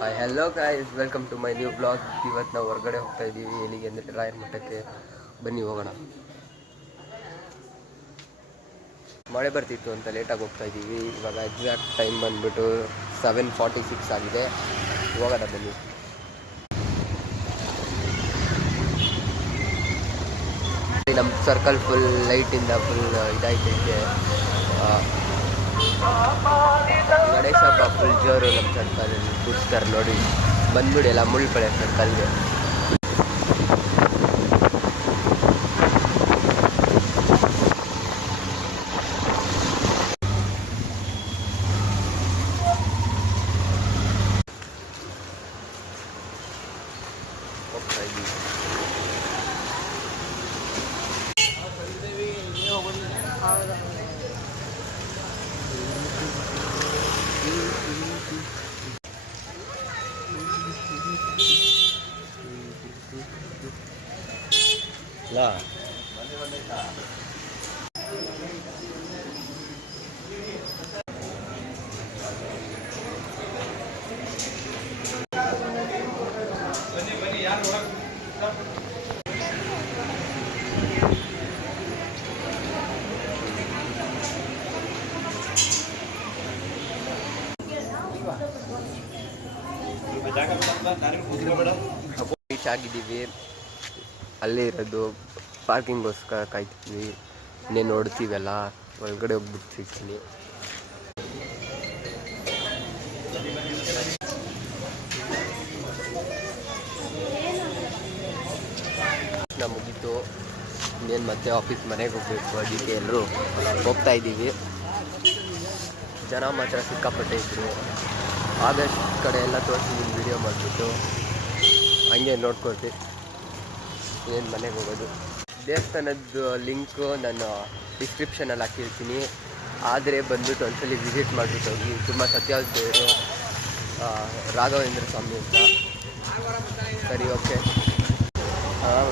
Hi hello guys, welcome to my new blog. ಇವತ್ತು ನಾವು ಹೊರಗಡೆ ಹೋಗ್ತಾ ಇದ್ದೀವಿ. ಎಲ್ಲಿಗೆ ಅಂದರೆ ರಾಯರ ಮಠಕ್ಕೆ. ಬನ್ನಿ ಹೋಗೋಣ. ಮಳೆ ಬರ್ತಿತ್ತು ಅಂತ ಲೇಟಾಗಿ ಹೋಗ್ತಾ ಇದ್ದೀವಿ. ಇವಾಗ ಎಕ್ಸಾಕ್ಟ್ ಟೈಮ್ ಬಂದುಬಿಟ್ಟು 7:46 ಆಗಿದೆ. ಹೋಗೋಣ ಬನ್ನಿ. ನಮ್ಮ ಸರ್ಕಲ್ ಫುಲ್ ಲೈಟಿಂದ ಫುಲ್ ಇದಾಯ್ತೈತೆ. ಗಣೇಶ ಹಬ್ಬ ಫುಲ್ ಜೋರು ನಮ್ಮ ಸರ್ಕಲಲ್ಲಿ ಕೂರಿಸ್ತಾರೆ ನೋಡಿ. ಬಂದ್ಬಿಡಿ ಎಲ್ಲ ಮುಳ್ಳ್ಕಳೆ ಸರ್ಕಲ್ಗೆ. ಹೋಗ್ತಾ ಇದ್ದೀವಿ. ರೀಚ್ ಆಗಿದ್ದೀವಿ. ಅಲ್ಲೇ ಇರೋದು, ಪಾರ್ಕಿಂಗ್ಗೋಸ್ಕರ ಕಾಯ್ತೀವಿ. ಇನ್ನೇ ನೋಡ್ತೀವಲ್ಲ, ಒಳಗಡೆ ಹೋಗ್ಬಿಟ್ಟು ಸಿಗ್ತೀನಿ. ಮುಗೀತು. ಇನ್ನೇನು ಮತ್ತೆ ಆಫೀಸ್ ಮನೆಗೆ ಹೋಗ್ಬೇಕು. ಅದಕ್ಕೆ ಎಲ್ಲರೂ ಹೋಗ್ತಾ ಇದ್ದೀವಿ. ಜನ ಮಾತ್ರ ಸಿಕ್ಕಾಪಟ್ಟೆ ಇದ್ದರು. ಆಗಸ್ಟ್ ಕಡೆ ಎಲ್ಲ ತೋರಿಸಿದ್ದೀನಿ ವಿಡಿಯೋ ಮಾಡಿಬಿಟ್ಟು. ಹಂಗೆ ನೋಡ್ಕೊಳ್ತೀವಿ. ಏನು ಮನೆಗೆ ಹೋಗೋದು. ದೇವಸ್ಥಾನದ ಲಿಂಕು ನಾನು ಡಿಸ್ಕ್ರಿಪ್ಷನಲ್ಲಿ ಹಾಕಿರ್ತೀನಿ. ಆದರೆ ಬಂದುಬಿಟ್ಟು ಒಂದ್ಸಲಿ ವಿಸಿಟ್ ಮಾಡಿಬಿಟ್ಟು ಹೋಗಿ. ತುಂಬ ಸತ್ಯವಾದ ದೇವರು, ರಾಘವೇಂದ್ರ ಸ್ವಾಮಿ ಅಂತ. ಸರಿ, ಓಕೆ. ಹಾಂ,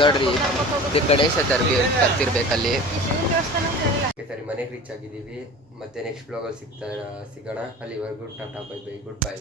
ನೋಡ್ರಿ, ಇದು ಗಣೇಶ ತರ್ತಿರ್ಬೇಕಲ್ಲಿ. ಸರಿ, ಮನೆಗೆ ರೀಚ್ ಆಗಿದ್ದೀವಿ. ಮತ್ತೆ ನೆಕ್ಸ್ಟ್ ಬ್ಲಾಗಲ್ಲಿ ಸಿಗೋಣ. ಅಲ್ಲಿವರೆಗೂ Tata, bye bye, good bye.